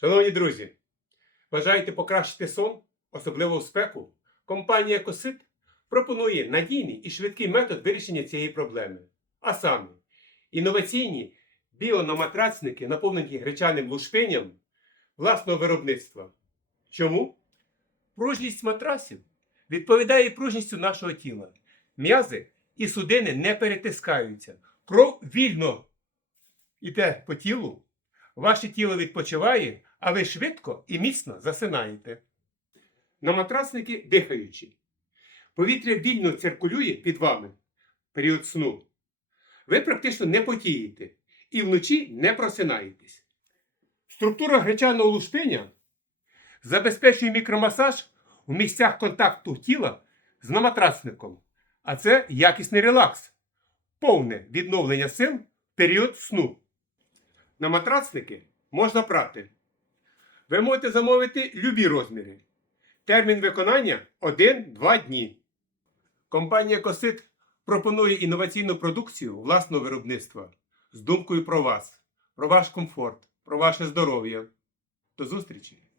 Шановні друзі, бажаєте покращити сон, особливо в спеку? Компанія Косит пропонує надійний і швидкий метод вирішення цієї проблеми. А саме, інноваційні біономатрацники, наповнені гречаним лушпиням власного виробництва. Чому? Пружність матрасів відповідає пружністю нашого тіла. М'язи і судини не перетискаються. Кров вільно йде по тілу, ваше тіло відпочиває, а ви швидко і міцно засинаєте. На матрасники дихаючі. Повітря вільно циркулює під вами період сну. Ви практично не потієте і вночі не просинаєтесь. Структура гречаного лушпиня забезпечує мікромасаж у місцях контакту тіла з наматрасником, а це якісний релакс, повне відновлення сил в період сну. На матрасники можна прати. Ви можете замовити любі розміри. Термін виконання 1-2 дні. Компанія Косит пропонує інноваційну продукцію власного виробництва з думкою про вас, про ваш комфорт, про ваше здоров'я. До зустрічі!